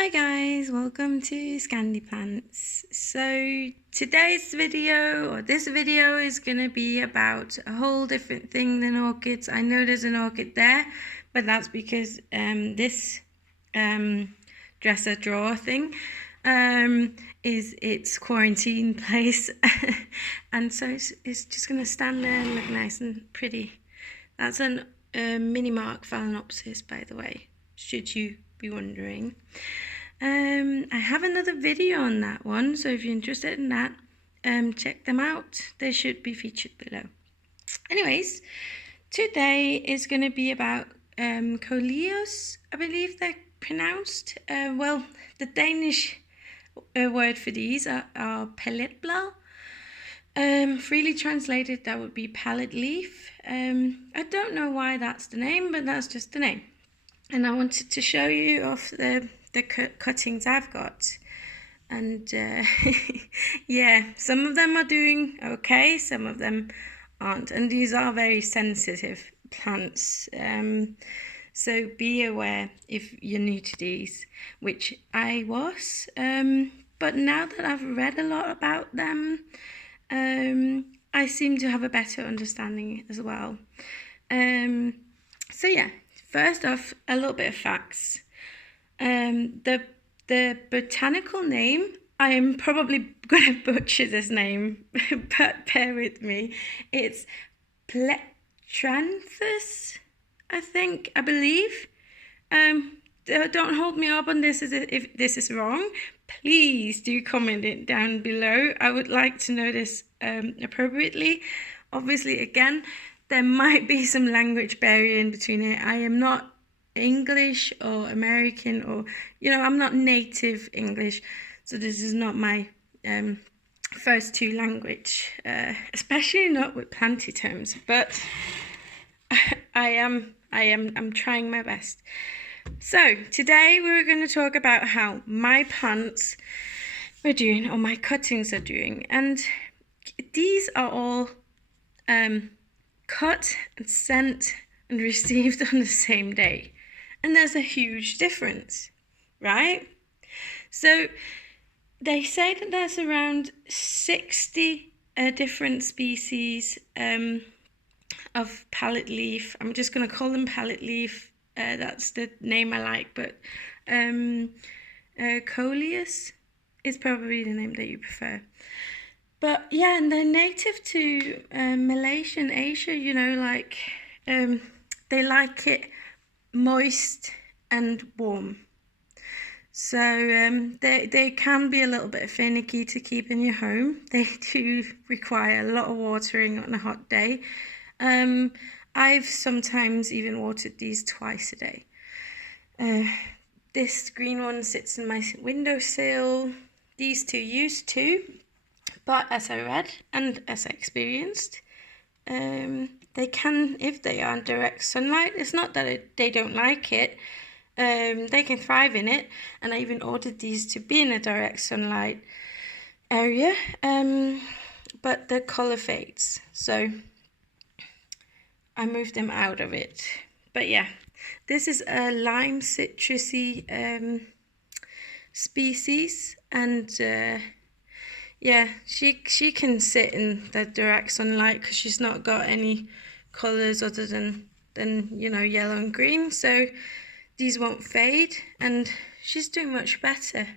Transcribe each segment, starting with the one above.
Hi guys, welcome to ScandiPlants. So today's video, or this video, is going to be about a whole different thing than orchids. I know there's an orchid there, but that's because this dresser drawer thing is its quarantine place. And so it's just going to stand there and look nice and pretty. That's a mini mark phalaenopsis, by the way, should you be wondering. I have another video on that one, so if you're interested in that, check them out. They should be featured below. Anyways, today is going to be about Coleus, I believe they're pronounced. Well, the Danish word for these are paletblad. Freely translated, that would be palette leaf. I don't know why that's the name, but that's just the name. And I wanted to show you off the cuttings I've got. And yeah, some of them are doing okay, some of them aren't. And these are very sensitive plants. So be aware if you're new to these, which I was. But now that I've read a lot about them, I seem to have a better understanding as well. So yeah. First off, a little bit of facts. The botanical name, I am probably going to butcher this name, but bear with me. It's Pletranthus, I believe. Don't hold me up on this if this is wrong. Please do comment it down below. I would like to know this appropriately. Obviously, again, there might be some language barrier in between it. I am not English or American, or, I'm not native English. So this is not my first two language, especially not with planty terms. But I'm trying my best. So today we're going to talk about how my plants are doing, or my cuttings are doing. And these are all cut and sent and received on the same day, and there's a huge difference, right? So they say that there's around 60 different species of palette leaf. I'm just going to call them palette leaf. That's the name I like, but Coleus is probably the name that you prefer. But yeah, and they're native to Malaysia and Asia, they like it moist and warm. So they can be a little bit finicky to keep in your home. They do require a lot of watering on a hot day. I've sometimes even watered these twice a day. This green one sits in my windowsill. These two used to. But as I read and as I experienced, they can, if they are in direct sunlight, it's not that they don't like it, they can thrive in it. And I even ordered these to be in a direct sunlight area, but the colour fades, so I moved them out of it. But yeah, this is a lime citrusy species, and yeah, she can sit in the direct sunlight because she's not got any colours other than yellow and green, so these won't fade, and she's doing much better.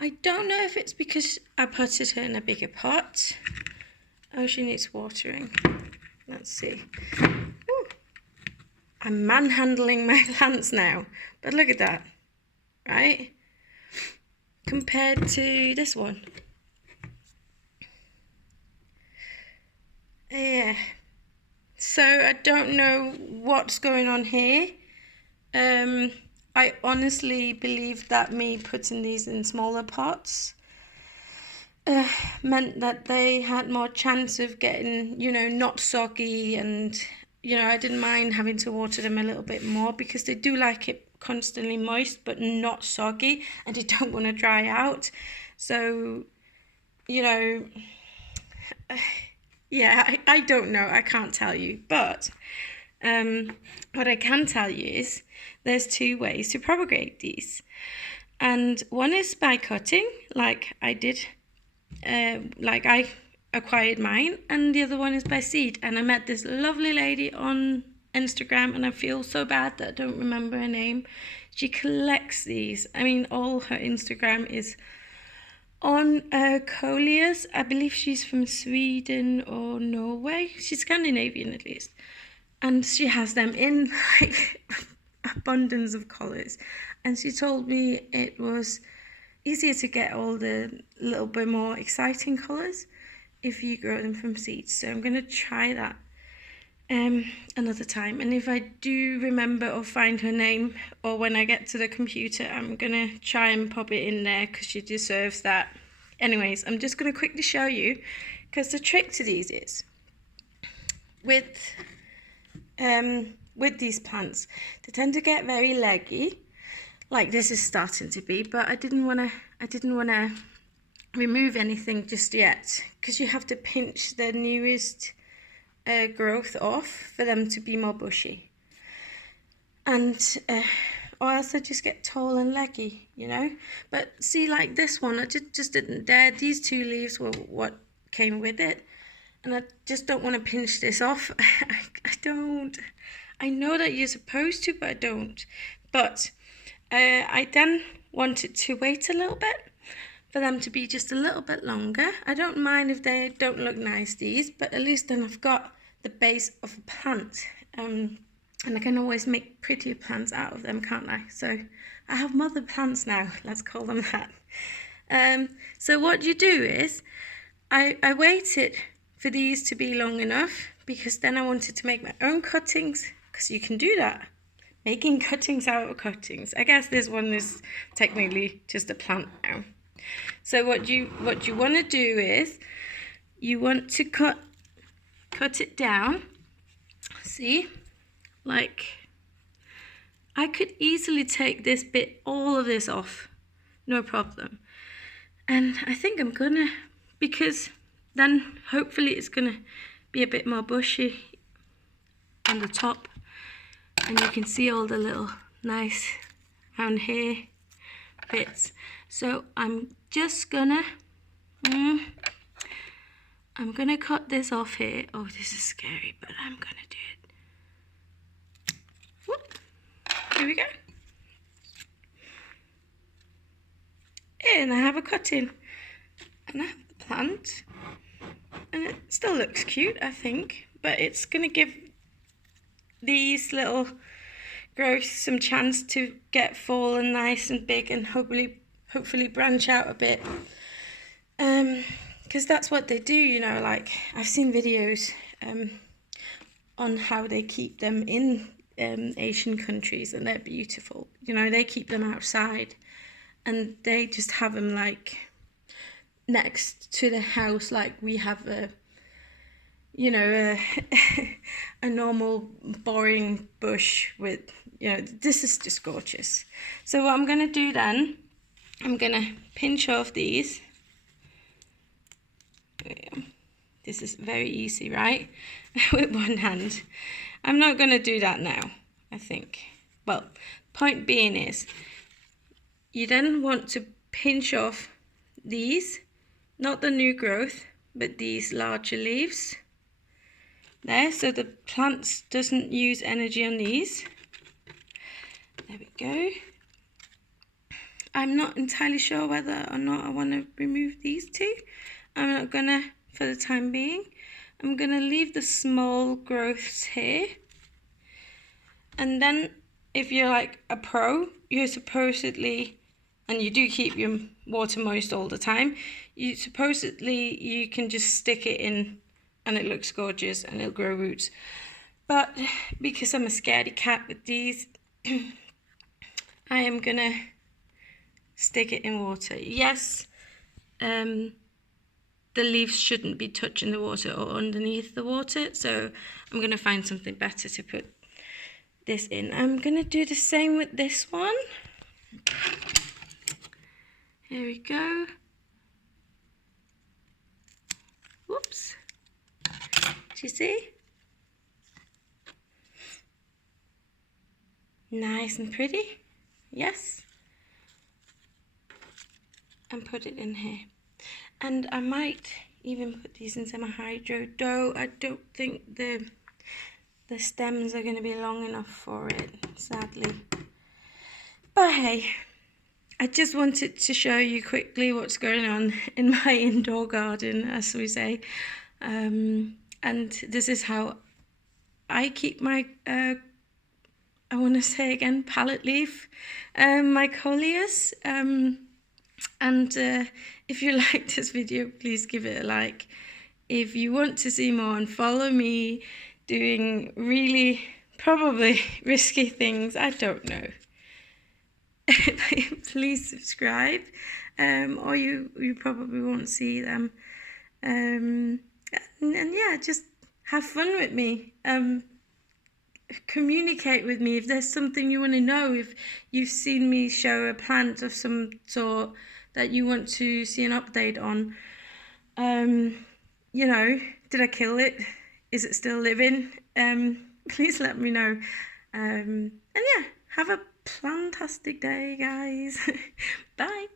I don't know if it's because I potted her in a bigger pot. Oh, she needs watering. Let's see. Ooh. I'm manhandling my plants now, but look at that, right? Compared to this one. Yeah, so I don't know what's going on here. I honestly believe that me putting these in smaller pots meant that they had more chance of getting, not soggy, and, I didn't mind having to water them a little bit more because they do like it constantly moist but not soggy, and they don't want to dry out. So, yeah, I don't know. I can't tell you. But what I can tell you is there's two ways to propagate these. And one is by cutting, like I did, like I acquired mine, and the other one is by seed. And I met this lovely lady on Instagram, and I feel so bad that I don't remember her name. She collects these. I mean, all her Instagram is on Coleus. I believe she's from Sweden or Norway. She's Scandinavian at least. And she has them in like abundance of colours. And she told me it was easier to get all the little bit more exciting colours if you grow them from seeds. So I'm going to try that another time. And if I do remember or find her name, or when I get to the computer, I'm going to try and pop it in there because she deserves that. Anyways, I'm just going to quickly show you, because the trick to these is with these plants, they tend to get very leggy, like this is starting to be, but I didn't want to remove anything just yet, because you have to pinch the newest growth off for them to be more bushy, and or else they just get tall and leggy, you know. But see, like this one, I just didn't dare. These two leaves were what came with it, and I just don't want to pinch this off. I don't. I know that you're supposed to, but I don't. But I then wanted to wait a little bit for them to be just a little bit longer. I don't mind if they don't look nice, these, but at least then I've got the base of a plant. And I can always make prettier plants out of them, can't I? So I have mother plants now, let's call them that. So what you do is, I waited for these to be long enough, because then I wanted to make my own cuttings, because you can do that. Making cuttings out of cuttings. I guess this one is technically just a plant now. So what you want to do is, you want to cut it down. See, like I could easily take this bit, all of this off, no problem. And I think I'm gonna, because then hopefully it's gonna be a bit more bushy on the top, and you can see all the little nice round here bits. So I'm just gonna cut this off here. Oh, this is scary, but I'm gonna do it. Whoop. Here we go. And I have a cutting, and I have the plant, and it still looks cute, I think, but it's gonna give these little growths some chance to get full and nice and big, and hopefully branch out a bit, because that's what they do, you know. Like I've seen videos on how they keep them in Asian countries, and they're beautiful, you know. They keep them outside, and they just have them like next to the house, like we have a, you know, a normal boring bush with, you know, this is just gorgeous. So what I'm going to do then, I'm going to pinch off these. This is very easy, right? With one hand. I'm not going to do that now, I think. Well, point being is, you then want to pinch off these, not the new growth, but these larger leaves. There, so the plant doesn't use energy on these. There we go. I'm not entirely sure whether or not I want to remove these two. I'm not gonna, for the time being. I'm gonna leave the small growths here. And then if you're like a pro, you're supposedly, and you do keep your water moist all the time, you can just stick it in and it looks gorgeous and it'll grow roots. But because I'm a scaredy cat with these, I am gonna stick it in water. Yes, the leaves shouldn't be touching the water or underneath the water, so I'm gonna find something better to put this in. I'm gonna do the same with this one. Here we go. Whoops. Do you see? Nice and pretty. Yes. and put it in here. And I might even put these in semi-hydro, though I don't think the stems are going to be long enough for it, sadly. But hey, I just wanted to show you quickly what's going on in my indoor garden, as we say. And this is how I keep my, I want to say again, palette leaf, my Coleus. And if you liked this video, please give it a like. If you want to see more and follow me doing really probably risky things, I don't know, please subscribe, or you probably won't see them. And yeah, just have fun with me. Communicate with me if there's something you want to know, if you've seen me show a plant of some sort that you want to see an update on. You know, did I kill it? Is it still living? Please let me know. And yeah, have a fantastic day, guys. Bye.